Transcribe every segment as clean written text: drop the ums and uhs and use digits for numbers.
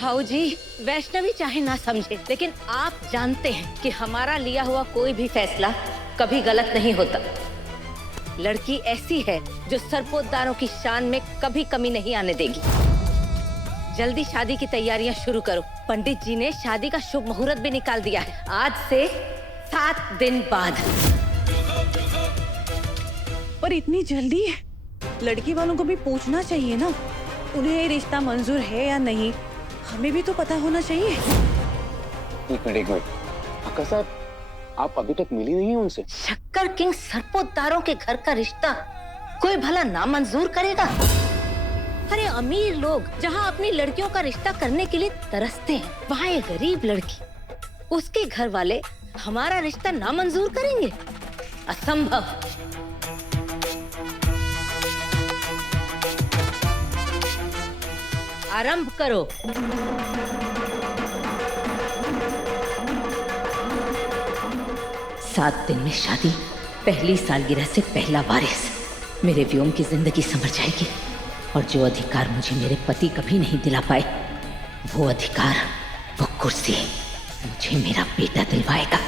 भाऊजी, वैष्णवी चाहे ना समझे, लेकिन आप जानते हैं कि हमारा लिया हुआ कोई भी फैसला कभी गलत नहीं होता। लड़की ऐसी है जो सरपोतदारों की शान में कभी कमी नहीं आने देगी। जल्दी शादी की तैयारियां शुरू करो। पंडित जी ने शादी का शुभ मुहूर्त भी निकाल दिया है, आज से 7 दिन बाद। पर इतनी जल्दी? लड़की वालों को भी पूछना चाहिए ना, उन्हें ये रिश्ता मंजूर है या नहीं। हमें भी तो पता होना चाहिए। एक मिनट। अक्का साहब, आप अभी तक मिली नहीं है उनसे? शक्कर किंग सरपोतदारों के घर का रिश्ता कोई भला नामंजूर करेगा? अरे अमीर लोग जहाँ अपनी लड़कियों का रिश्ता करने के लिए तरसते हैं, वहाँ एक गरीब लड़की, उसके घर वाले हमारा रिश्ता नामंजूर करेंगे? असंभव। आरंभ करो। सात दिन में शादी, पहली सालगिरह से पहला वारिस। मेरे व्योम की जिंदगी संवर जाएगी और जो अधिकार मुझे मेरे पति कभी नहीं दिला पाए, वो अधिकार, वो कुर्सी मुझे मेरा बेटा दिलवाएगा।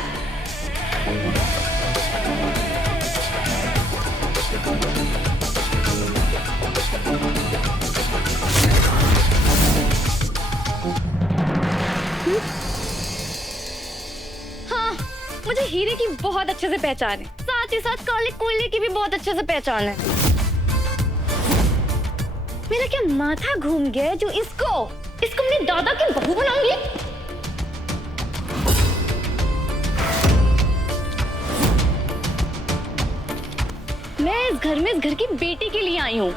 हाँ, मुझे हीरे की बहुत अच्छे से पहचान है, साथ ही साथ काले कोयले की भी बहुत अच्छे से पहचान है। मेरा क्या माथा घूम गया है जो इसको अपने दादा की बहू बनाऊंगी। मैं इस घर में इस घर की बेटी के लिए आई हूँ।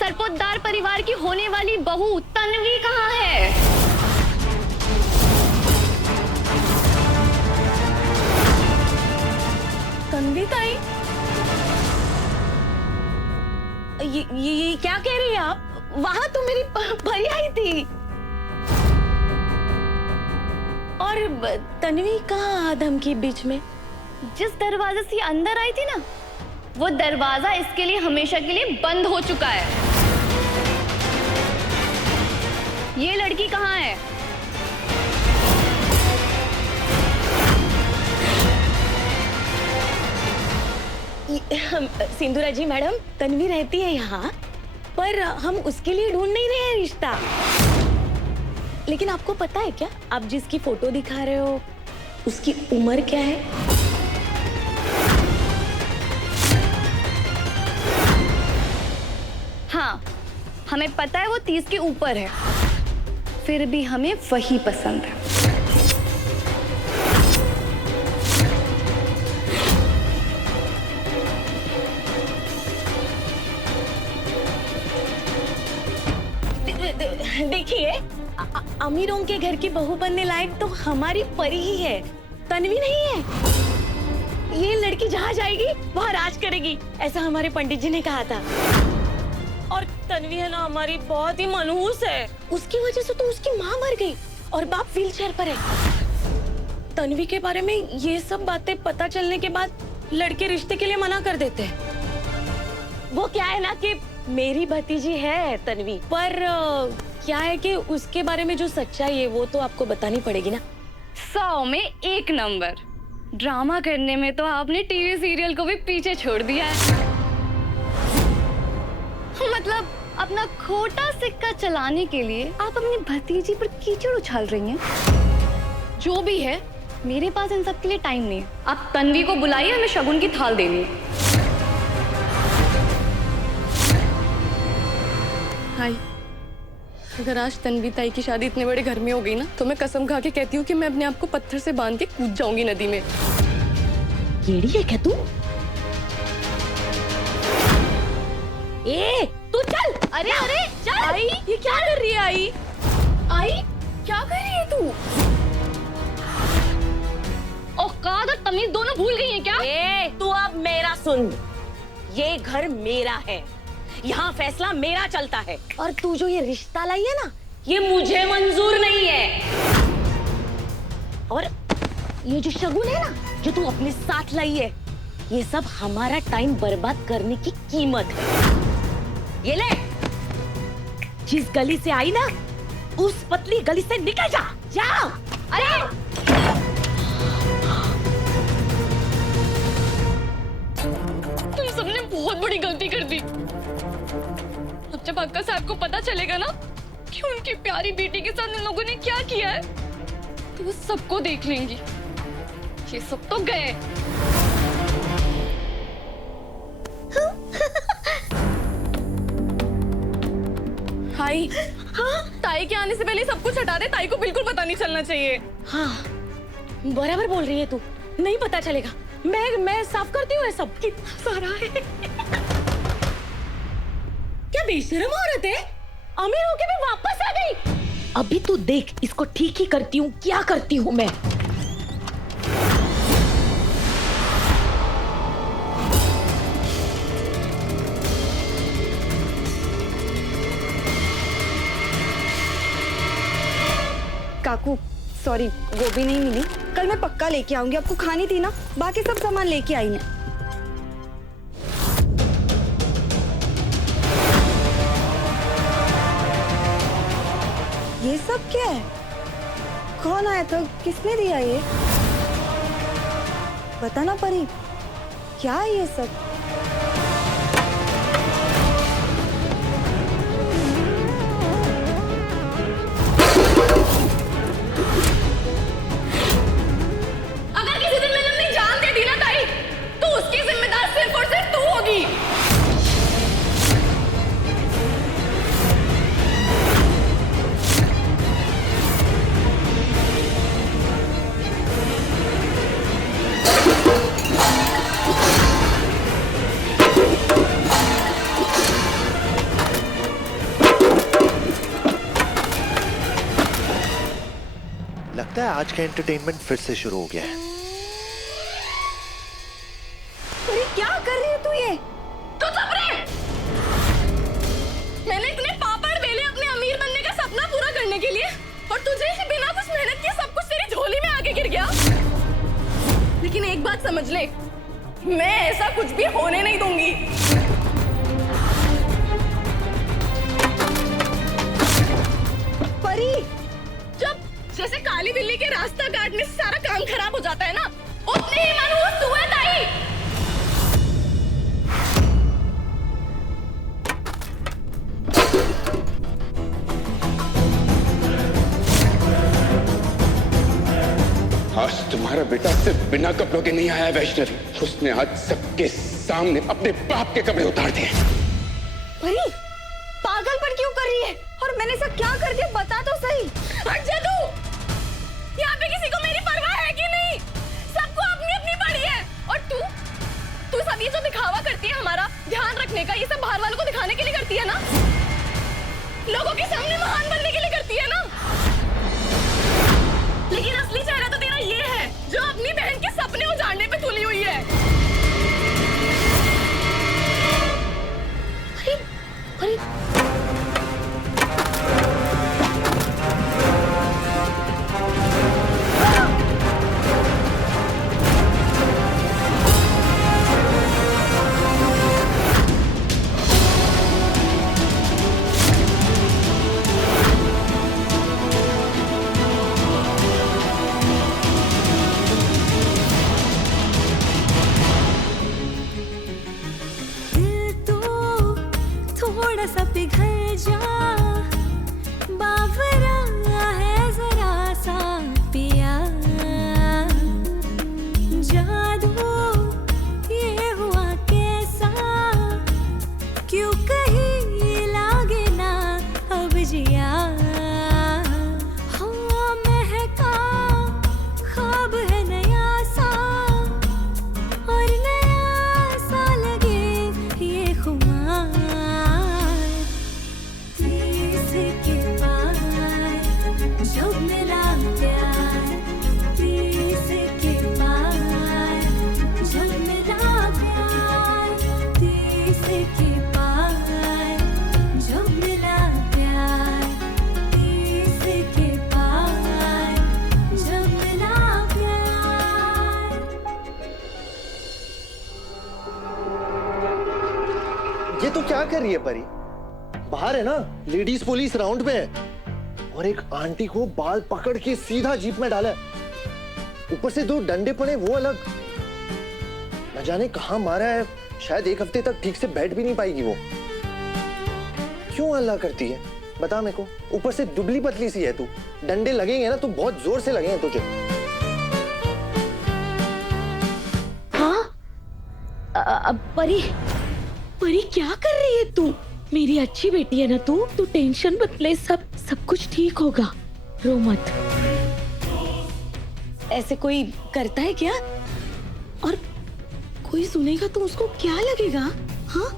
सरपोतदार परिवार की होने वाली बहू तन्वी कहाँ है? तन्वी ताई, ये क्या कह रही है आप? वहां तो मेरी परी आई थी। और तन्वी कहाँ आदम के बीच में? जिस दरवाजे से अंदर आई थी ना, वो दरवाजा इसके लिए हमेशा के लिए बंद हो चुका है। ये लड़की कहाँ है? सिंधुरा जी मैडम, तन्वी रहती है यहाँ, पर हम उसके लिए ढूंढ नहीं रहे हैं रिश्ता। लेकिन आपको पता है क्या, आप जिसकी फोटो दिखा रहे हो उसकी उम्र क्या है? हाँ, हमें पता है वो 30 के ऊपर है, फिर भी हमें वही पसंद है। देखिए, अमीरों के घर की बहू बनने लायक तो हमारी परी ही है, तन्वी नहीं है। ये लड़की जहाँ जाएगी वहाँ राज करेगी, ऐसा हमारे पंडित जी ने कहा था। और तन्वी है ना हमारी बहुत ही मनहूस है, उसकी वजह से तो उसकी माँ मर गई और बाप व्हीलचेयर पर है। तन्वी के बारे में ये सब बातें पता चलने के बाद लड़के रिश्ते के लिए मना कर देते हैं। वो क्या है ना कि मेरी भतीजी है तन्वी, पर क्या है कि उसके बारे में जो सच्चाई है वो तो आपको बतानी पड़ेगी ना। 100 में 1 नंबर। ड्रामा करने में तो आपने टीवी सीरियल को भी पीछे छोड़ दिया है। मतलब अपना खोटा सिक्का चलाने के लिए आप अपनी भतीजी पर कीचड़ उछाल रही हैं। जो भी है, मेरे पास इन सब के लिए टाइम नहीं है। आप तन्वी को बुलाइए, हमें शगुन की थाल देनी है। हाय, अगर आज तन्वी ताई की शादी इतने बड़े घर में हो गई ना, तो मैं कसम खा के कहती हूँ कि मैं अपने आप को पत्थर से बांध के कूद जाऊंगी नदी में। केड़ी है क्या तू? ए, तू चल। अरे अरे चल। आई, ये क्या कर रही है? आई क्या कर रही है तू? औकात और तमीज दोनों भूल गई है क्या? ए, तू अब मेरा सुन, ये घर मेरा है, यहाँ फैसला मेरा चलता है। और तू जो ये रिश्ता लाई है ना, ये मुझे मंजूर नहीं है। और ये जो शगुन है ना, जो तू अपने साथ लाई है, ये सब हमारा टाइम बर्बाद करने की कीमत है। ये ले, जिस गली से आई ना, उस पतली गली से निकल जा। जाओ। अरे तुम सबने बहुत बड़ी गलती कर दी। अब जब अक्का साहब को पता चलेगा ना कि उनकी प्यारी बेटी के साथ इन लोगों ने क्या किया है, तो वो सबको देख लेंगी। ये सब तो गए। ताई, ताई के आने से पहले सब कुछ हटा दे। ताई को बिल्कुल पता नहीं चलना चाहिए। हाँ, बराबर बोल रही है तू। नहीं पता चलेगा। मैं साफ करती हूँ ये सब। कितना सारा है। क्या बेशरम औरत है, अमीर होके भी वापस आ गई। अभी तू देख, इसको ठीक ही करती हूँ। क्या करती हूँ मैं। काकू सॉरी, गोभी नहीं मिली। कल मैं पक्का लेके आऊंगी। आपको खानी थी ना, बाकी सब सामान लेके आई मैं। ये सब क्या है? कौन आया था? किसने दिया ये? बताना परी, क्या है ये सब? अगर किसी दिन मैंने अपनी जान दे दी ना ताई, तो उसकी जिम्मेदार सिर्फ और सिर्फ तू होगी। लगता है आज का एंटरटेनमेंट फिर से शुरू हो गया है। अरे क्या कर रही है तू ये? तो चुप रहे। मैंने इतने पापड़ बेले अपने अमीर बनने का सपना पूरा करने के लिए, और तुझे बिना कुछ मेहनत किए सब कुछ तेरी झोली में आके गिर गया। लेकिन एक बात समझ ले, मैं ऐसा कुछ भी होने नहीं दूंगी। परी, जब जैसे काली बिल्ली के रास्ता काटने से सारा काम खराब हो जाता है ना, उतने ही मनहूस तू है ताई। आज तुम्हारा बेटा सिर्फ बिना कपड़ों के नहीं आया वैष्णवी, उसने आज सबके सामने अपने बाप के कपड़े उतार दिए। परी पागलपन क्यों कर रही है? और मैंने सब क्या कर दिया, बता तो सही। हट जा तू। यहाँ पे किसी को मेरी परवाह है कि नहीं? सबको अपनी अपनी पड़ी है। और तू सब ये जो दिखावा करती है हमारा ध्यान रखने का, ये सब बाहर वालों को दिखाने के लिए करती है ना, लोगों के सामने महान बनने के लिए करती है ना। लेकिन असली चेहरा तो तेरा ये है जो अपनी बहन के सपने उजाड़ने पे तुली हुई है। अरे थोड़ा सा पिघल जा, बावरा है जरा सा पिया, जादू ये हुआ कैसा, क्यों कहीं लागे ना अब जिया। हाँ महका ख्वाब है नया सा, और नया सा लगे ये खुमार। जब मिला प्यार, तीस के पार, जब मिला प्यार, तीस के पार, जब मिला प्यार, तीस के पार, जब मिला प्यार। ये तू क्या कर रही है परी? बाहर है ना, लेडीज पुलिस राउंड पे है। और एक आंटी को बाल पकड़ के सीधा जीप में डाला। ऊपर से 2 डंडे पड़े, वो अलग। न जाने कहां मारा है, शायद 1 हफ्ते तक ठीक से बैठ भी नहीं पाएगी वो। क्यों हल्ला करती है बता मेरे को? ऊपर से दुबली पतली सी है तू, डंडे लगेंगे ना तो बहुत जोर से लगेंगे तुझे। अब परी परी क्या कर रही है तू? मेरी अच्छी बेटी है ना तू टेंशन मत ले, सब कुछ ठीक होगा, रो मत। ऐसे कोई करता है क्या? और कोई सुनेगा तो उसको क्या लगेगा? हाँ,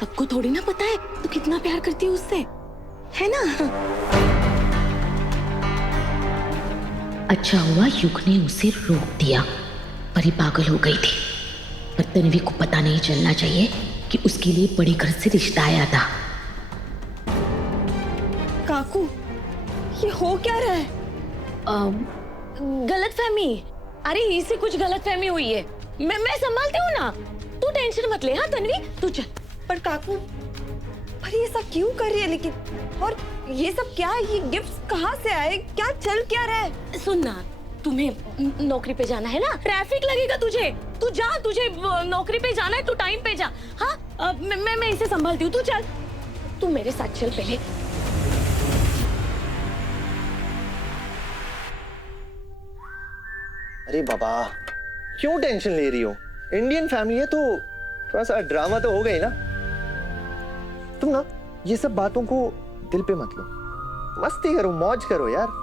सबको थोड़ी ना पता है तू कितना प्यार करती है उससे, है ना? अच्छा हुआ युग ने उसे रोक दिया। परी पागल हो गई थी, पर तन्वी को पता नहीं चलना चाहिए कि उसके लिए बड़े घर से रिश्ता आया था। काकू, ये हो क्या रहा है? गलतफहमी। अरे इसे कुछ गलतफहमी हुई है, मैं संभालती हूँ ना, तू टेंशन मत ले। हाँ तन्वी तू चल। पर काकू, पर ये सब क्यों कर रही है लेकिन? और ये सब क्या है? ये गिफ्ट्स कहाँ से आए? क्या चल क्या रहा है? सुन ना, तुम्हें नौकरी पे जाना है ना, ट्रैफिक लगेगा तुझे, तू जा, तुझे नौकरी पे जाना है, तू टाइम पे जा। हाँ मैं इसे संभालती हूँ, तू चल, तू मेरे साथ चल पहले। अरे बाबा, क्यों टेंशन ले रही हो? इंडियन फैमिली है तो थोड़ा सा ड्रामा तो हो गई ना। तुम ना ये सब बातों को दिल पे मत लो, मस्ती करो, मौज करो यार।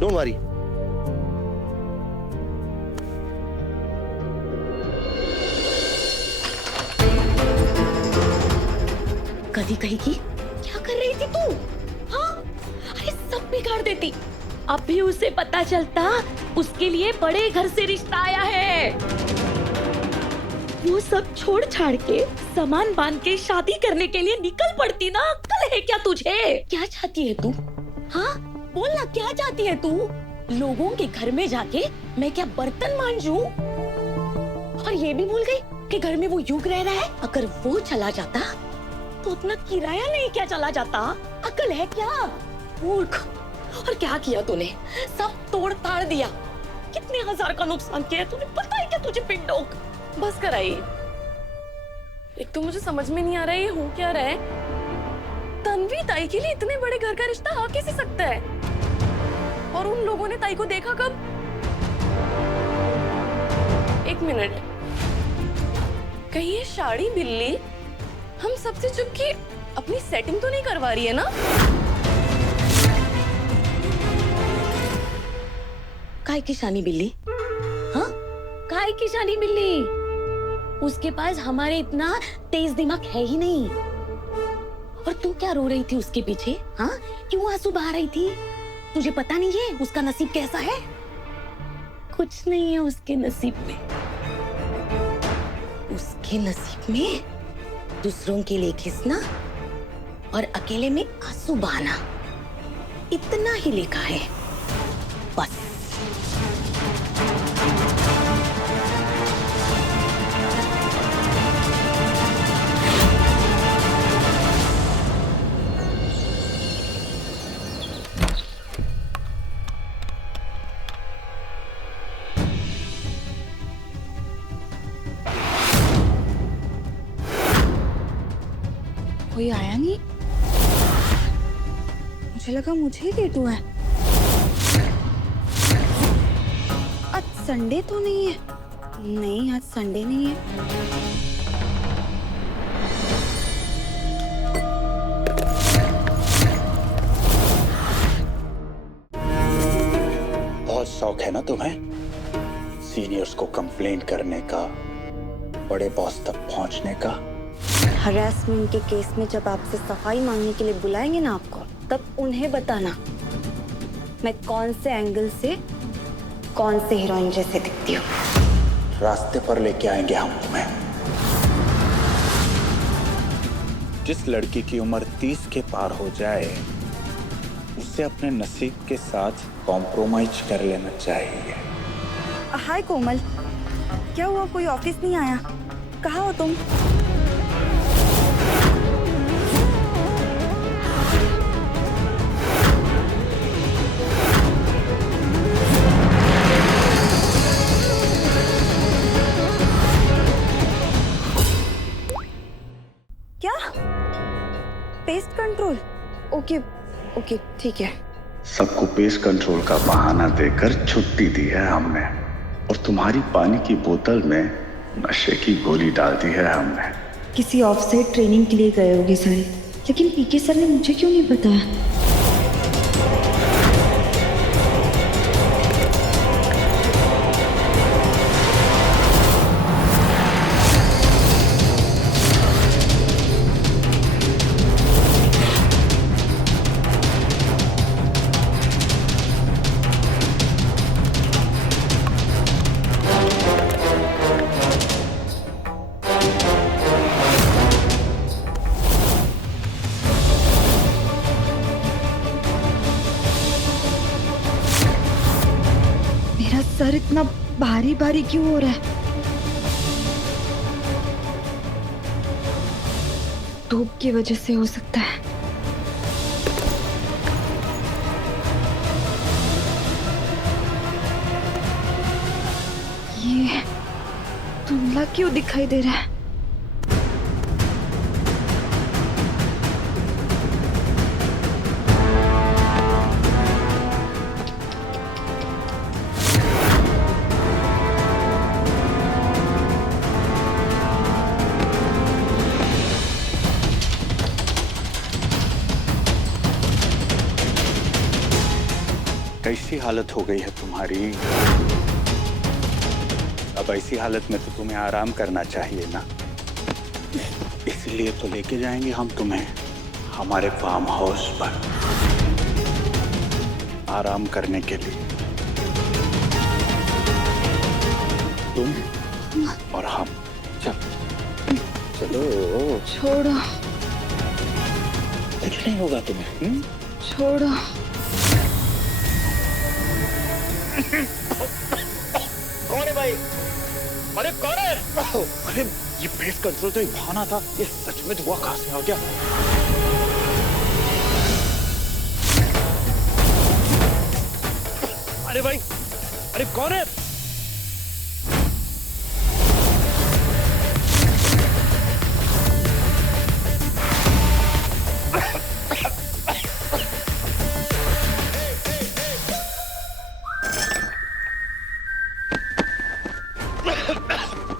Don't worry. कदी कहेगी क्या कर रही थी तू? हाँ, अरे सब बिगाड़ देती। अब भी उसे पता चलता उसके लिए बड़े घर से रिश्ता आया है, वो सब छोड़ छाड़ के सामान बांध के शादी करने के लिए निकल पड़ती ना। अक्ल है क्या तुझे? क्या चाहती है तू? हाँ बोल ना, क्या चाहती है तू? लोगों के घर में जाके मैं क्या बर्तन मांजूं? और ये भी भूल गई कि घर में वो युग रह रहा है। अगर वो चला जाता तो अपना किराया नहीं क्या चला जाता? अकल है क्या? मूर्ख। और क्या किया तूने? सब तोड़ ताड़ दिया। कितने हजार का नुकसान किया तूने, पता है क्या तुझे? पिंडोक। बस कराई। एक तो मुझे समझ में नहीं आ रहा है ये हो क्या रहा है। तन्वी ताई के लिए इतने बड़े घर का रिश्ता आ कैसे सकता है? और उन लोगों ने ताई को देखा कब? एक मिनट, कहीं ये शाड़ी बिल्ली हम सबसे चुप के अपनी सेटिंग तो नहीं करवा रही है ना? काय की शानी बिल्ली? हाँ, काय की शानी बिल्ली? उसके पास हमारे इतना तेज दिमाग है ही नहीं। और तू क्या रो रही थी उसके पीछे? हाँ, क्यों आंसू बहा रही थी? तुझे पता नहीं है उसका नसीब कैसा है? कुछ नहीं है उसके नसीब में। उसके नसीब में दूसरों के लिए खिसना और अकेले में आंसू बहाना, इतना ही लिखा है बस। कोई आया नहीं, मुझे लगा मुझे ही लेट हुआ है। आज संडे तो नहीं है? नहीं, आज संडे नहीं है। बहुत शौक है ना तुम्हें सीनियर्स को कंप्लेंट करने का, बड़े बॉस तक पहुंचने का। हरासमेंट के केस में जब आपसे सफाई मांगने के लिए बुलाएंगे ना आपको, तब उन्हें बताना मैं कौन से एंगल से कौन से हीरोइन जैसे दिखती हूँ। रास्ते पर लेके आएंगे हम तुम्हें। जिस लड़की की उम्र 30 के पार हो जाए उसे अपने नसीब के साथ कॉम्प्रोमाइज कर लेना चाहिए। हाय कोमल, क्या हुआ, कोई ऑफिस नहीं आया? कहाँ हो तुम? क्या? Pest control? ओके ओके ठीक है। सबको पेस्ट कंट्रोल का बहाना देकर छुट्टी दी है हमने, और तुम्हारी पानी की बोतल में नशे की गोली डाल दी है हमने। किसी ऑफसाइट ट्रेनिंग के लिए गए होगे सारे, लेकिन पीके सर ने मुझे क्यों नहीं बताया? मेरा सर इतना भारी भारी क्यों हो रहा है? धूप की वजह से हो सकता है। ये धुंधला क्यों दिखाई दे रहा है? कैसी हालत हो गई है तुम्हारी? अब ऐसी हालत में तो तुम्हें आराम करना चाहिए ना, इसलिए तो लेके जाएंगे हम तुम्हें हमारे फार्म हाउस पर आराम करने के लिए। तुम और हम। चलो छोड़ो कुछ नहीं होगा तुम्हें। छोड़ो। कौन है भाई? अरे कौन है? अरे ये पेस्ट कंट्रोल तो एक बहाना था, ये सच में धुआं कहां से आ गया? अरे भाई, अरे कौन है?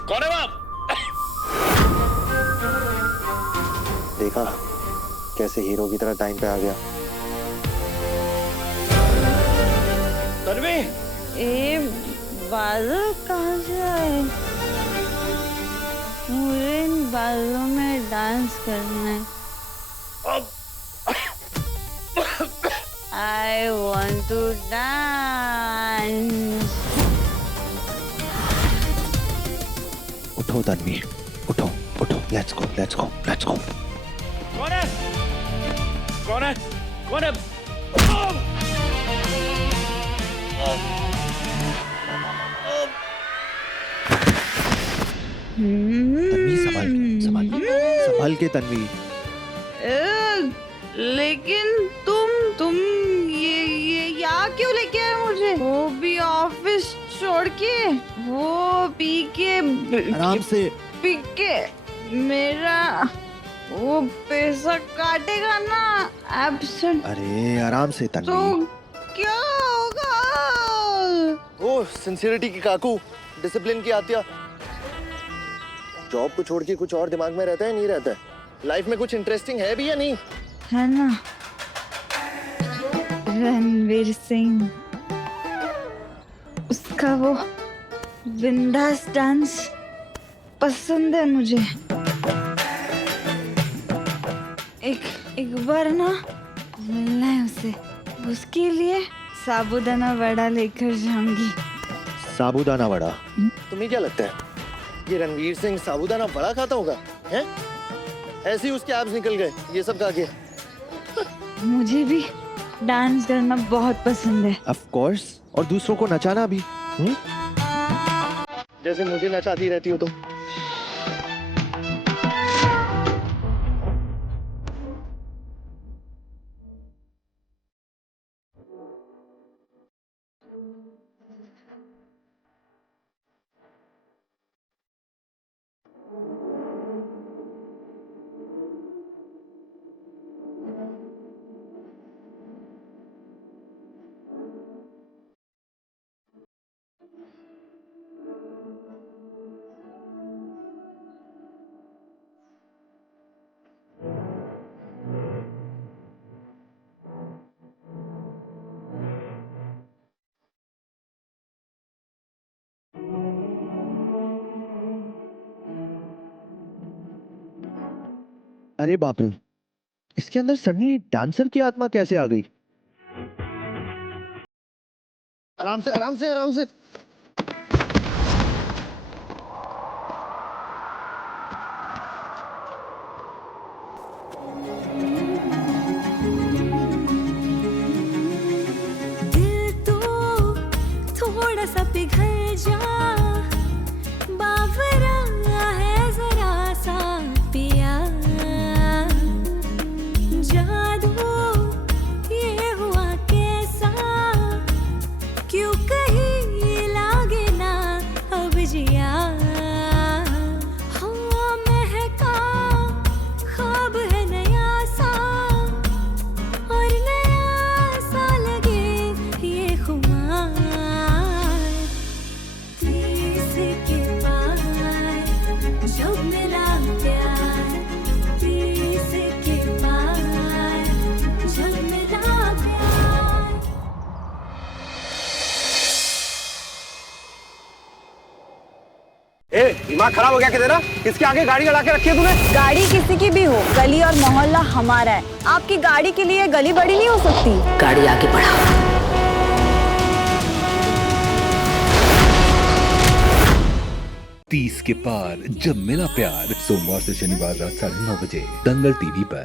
कौन है बाप? देखा कैसे हीरो की तरह टाइम पे आ गया। तन्वी, ए बादल कहाँ से आए? मुझे इन बादलों में डांस करना है। I want to dance. उठो तन्वी, उठो उठो, let's go let's go let's go. कौन है? कौन है? कौन है? तन्वी संभाल संभाल के तन्वी। लेकिन तुम ये यहाँ क्यों लेके आए मुझे? वो भी ऑफिस छोड़ के, वो पी के आराम से। पी के मेरा वो पैसा काटेगा ना एब्सेंट। अरे आराम से तो तन्वी। क्या होगा? ओ सिंसियरिटी की काकू, डिसिप्लिन की आत्या। जॉब को छोड़ के कुछ और दिमाग में रहता है नहीं रहता है? लाइफ में कुछ इंटरेस्टिंग है भी या नहीं? है ना, रणवीर सिंह, उसका वो बिंदास डांस पसंद है मुझे। एक बार ना मिलना है उसे, उसके लिए साबूदाना वड़ा लेकर जाऊंगी। साबूदाना वड़ा? तुम्हें क्या लगता है ये रणवीर सिंह साबूदाना वड़ा खाता होगा? हैं? ऐसे ही उसके एब्स निकल गए ये सब खा के। मुझे भी डांस करना बहुत पसंद है। ऑफ कोर्स, और दूसरों को नचाना भी। जैसे मुझे नचाती रहती हो तुम। अरे बाप रे, इसके अंदर सडनली डांसर की आत्मा कैसे आ गई? आराम से आराम से आराम से। दिल तो थोड़ा सा पिघल जा, बावरा है जरा सा पिया, जादू ये हुआ कैसा, क्यों कहीं लागे ना अब जिया। हाँ महका ख्वाब है नया सा, और नया सा लगे ये खुमार। तीस के पार जब मिला प्यार, तीस के पार जब मिला प्यार। ए, दिमाग खराब हो गया क्या तेरा? किसके आगे गाड़ी लगा के रखी है तूने? गाड़ी किसी की भी हो, गली और मोहल्ला हमारा है। आपकी गाड़ी के लिए गली बड़ी नहीं हो सकती। गाड़ी आगे बढ़ा। 30 के पार जब मिला प्यार, सोमवार से शनिवार रात 9:30 बजे दंगल टीवी पर।